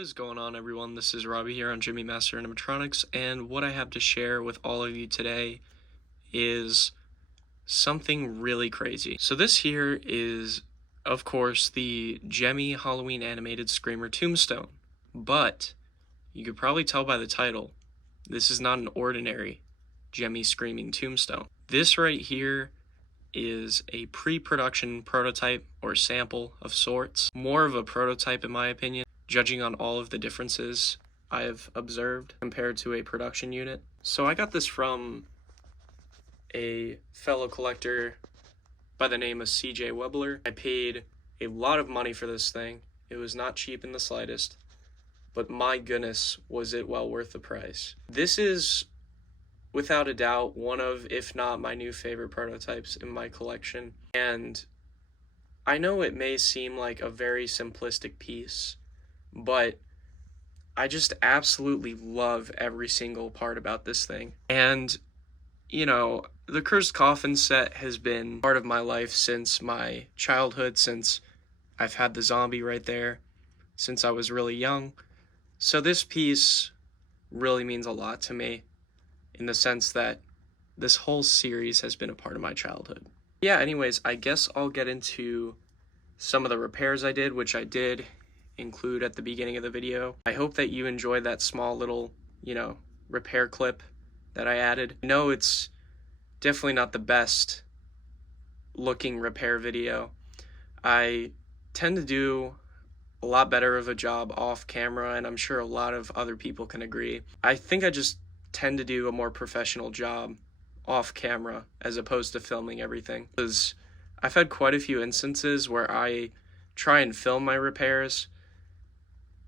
What is going on, everyone? This is Robbie here on Gemmy Master Animatronics, and what I have to share with all of you today is something really crazy. So this here is, of course, the Gemmy Halloween animated Screamer Tombstone, but you could probably tell by the title, this is not an ordinary Gemmy Screaming Tombstone. This right here is a pre-production prototype or sample of sorts, more of a prototype in my opinion, judging on all of the differences I've observed compared to a production unit. So I got this from a fellow collector by the name of CJ Webbler. I paid a lot of money for this thing. It was not cheap in the slightest, but my goodness, was it well worth the price. This is, without a doubt, one of, if not my new favorite prototypes in my collection. And I know it may seem like a very simplistic piece, but I just absolutely love every single part about this thing. And, you know, the Cursed Coffin set has been part of my life since my childhood, since I've had the zombie right there, since I was really young. So this piece really means a lot to me, in the sense that this whole series has been a part of my childhood. Yeah, anyways, I guess I'll get into some of the repairs I did, which I did include at the beginning of the video. I hope that you enjoyed that small little, repair clip that I added. I know it's definitely not the best looking repair video. I tend to do a lot better of a job off camera, and I'm sure a lot of other people can agree. I think I just tend to do a more professional job off camera as opposed to filming everything, because I've had quite a few instances where I try and film my repairs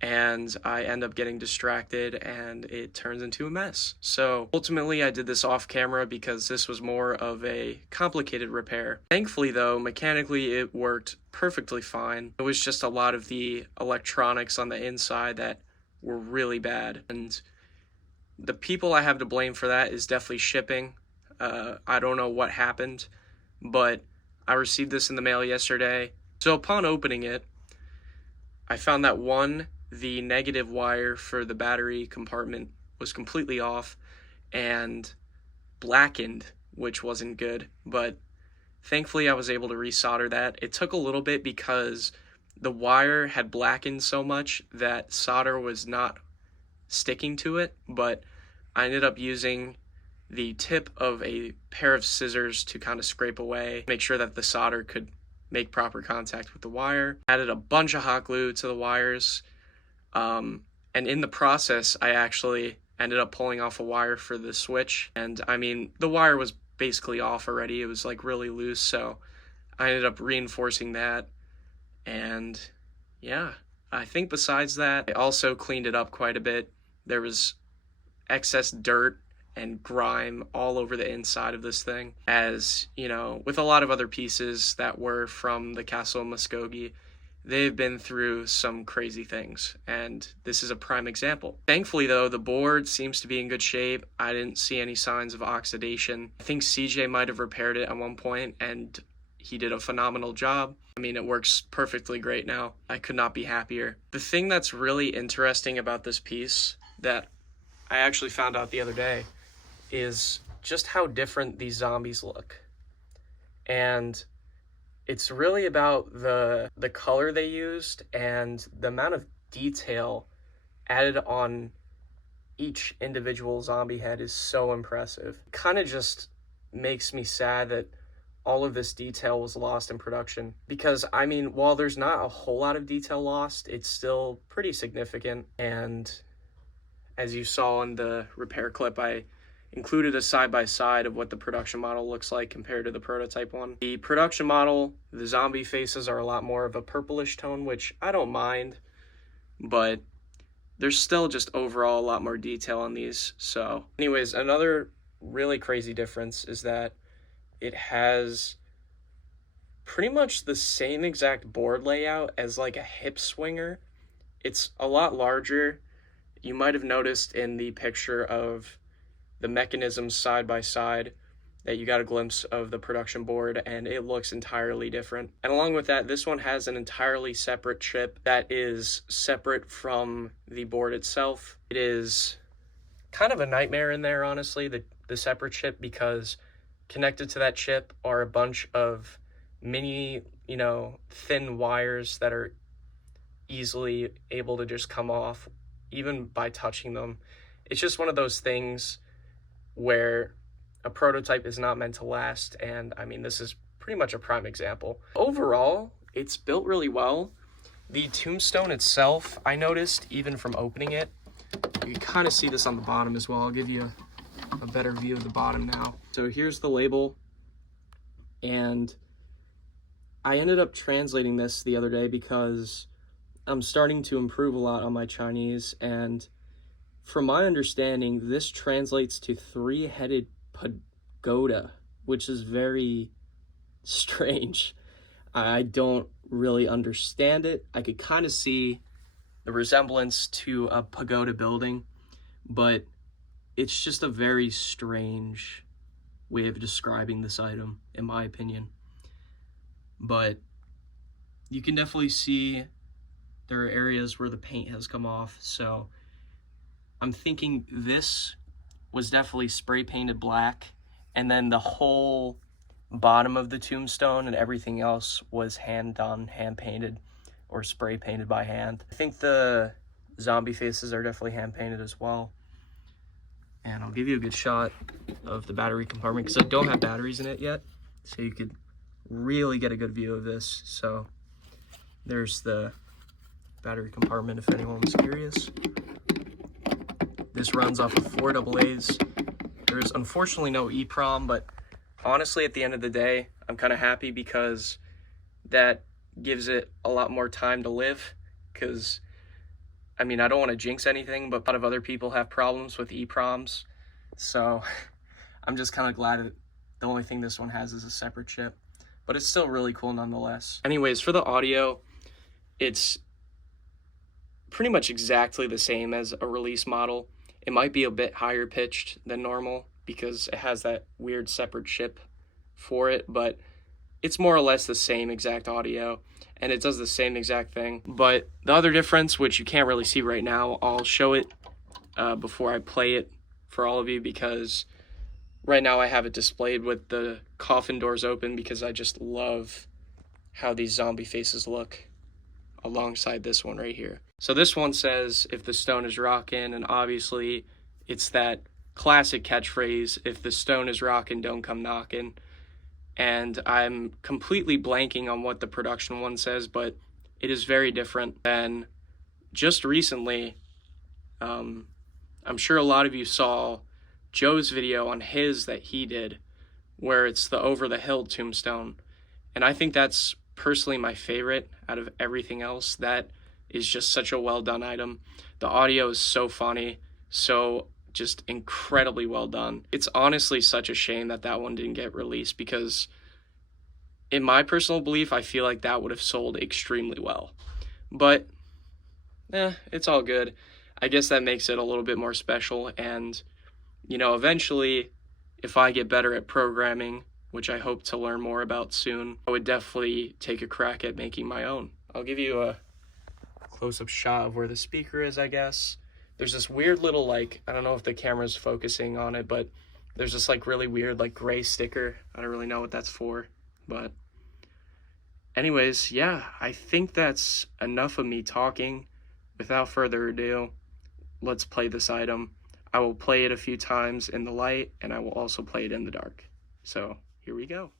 and I end up getting distracted and it turns into a mess. So ultimately I did this off camera because this was more of a complicated repair. Thankfully though, mechanically it worked perfectly fine. It was just a lot of the electronics on the inside that were really bad, and the people I have to blame for that is definitely shipping. I don't know what happened, but I received this in the mail yesterday. So upon opening it, I found that the negative wire for the battery compartment was completely off and blackened, which wasn't good, but thankfully I was able to resolder that. It took a little bit because the wire had blackened so much that solder was not sticking to it, but I ended up using the tip of a pair of scissors to kind of scrape away, make sure that the solder could make proper contact with the wire. Added a bunch of hot glue to the wires, and in the process I actually ended up pulling off a wire for the switch, and I mean the wire was basically off already. It was like really loose, so I ended up reinforcing that. And yeah, I think besides that, I also cleaned it up quite a bit. There was excess dirt and grime all over the inside of this thing, as you know, with a lot of other pieces that were from the Castle of Muskogee. They've been through some crazy things, and this is a prime example. Thankfully though, the board seems to be in good shape. I didn't see any signs of oxidation. I think CJ might have repaired it at one point, and he did a phenomenal job. I mean, it works perfectly great now. I could not be happier. The thing that's really interesting about this piece that I actually found out the other day is just how different these zombies look. And it's really about the color they used and the amount of detail added on each individual zombie head is so impressive. It kind of just makes me sad that all of this detail was lost in production, because I mean, while there's not a whole lot of detail lost, it's still pretty significant. And as you saw in the repair clip, I included a side-by-side of what the production model looks like compared to the prototype one. The production model, the zombie faces are a lot more of a purplish tone, which I don't mind, but there's still just overall a lot more detail on these. So anyways, another really crazy difference is that it has pretty much the same exact board layout as like a hip swinger. It's a lot larger. You might have noticed in the picture of the mechanisms side by side, that you got a glimpse of the production board, and it looks entirely different. And along with that, this one has an entirely separate chip that is separate from the board itself. It is kind of a nightmare in there, honestly, the separate chip, because connected to that chip are a bunch of mini, thin wires that are easily able to just come off, even by touching them. It's just one of those things where a prototype is not meant to last, and I mean, this is pretty much a prime example. Overall, it's built really well. The Tombstone itself, I noticed, even from opening it, you can kind of see this on the bottom as well. I'll give you a better view of the bottom now. So here's the label, and I ended up translating this the other day because I'm starting to improve a lot on my Chinese, and from my understanding, this translates to three-headed pagoda, which is very strange. I don't really understand it. I could kind of see the resemblance to a pagoda building, but it's just a very strange way of describing this item, in my opinion. But you can definitely see there are areas where the paint has come off, so I'm thinking this was definitely spray painted black, and then the whole bottom of the Tombstone and everything else was hand done, hand painted, or spray painted by hand. I think the zombie faces are definitely hand painted as well. And I'll give you a good shot of the battery compartment because I don't have batteries in it yet, so you could really get a good view of this. So there's the battery compartment if anyone's curious. This runs off of 4 AA's. There's unfortunately no EEPROM, but honestly, at the end of the day, I'm kind of happy because that gives it a lot more time to live. Because, I mean, I don't want to jinx anything, but a lot of other people have problems with EEPROMs. So I'm just kind of glad that the only thing this one has is a separate chip. But it's still really cool nonetheless. Anyways, for the audio, it's pretty much exactly the same as a release model. It might be a bit higher pitched than normal because it has that weird separate chip for it, but it's more or less the same exact audio, and it does the same exact thing. But the other difference, which you can't really see right now, I'll show it before I play it for all of you, because right now I have it displayed with the coffin doors open because I just love how these zombie faces look alongside this one right here. So this one says, if the stone is rockin', and obviously it's that classic catchphrase, if the stone is rockin', don't come knockin'. And I'm completely blanking on what the production one says, but it is very different than just recently. I'm sure a lot of you saw Joe's video on his that he did, where it's the over the hill tombstone. And I think that's personally my favorite out of everything else. That is just such a well done item. The audio is so funny, so just incredibly well done. It's honestly such a shame that that one didn't get released, because in my personal belief, I feel like that would have sold extremely well. But it's all good. I guess that makes it a little bit more special, and eventually, if I get better at programming, which I hope to learn more about soon, I would definitely take a crack at making my own. I'll give you a close-up shot of where the speaker is, I guess. There's this weird little, I don't know if the camera's focusing on it, but there's this really weird gray sticker. I don't really know what that's for, but anyways, yeah, I think that's enough of me talking. Without further ado, let's play this item. I will play it a few times in the light, and I will also play it in the dark. So here we go.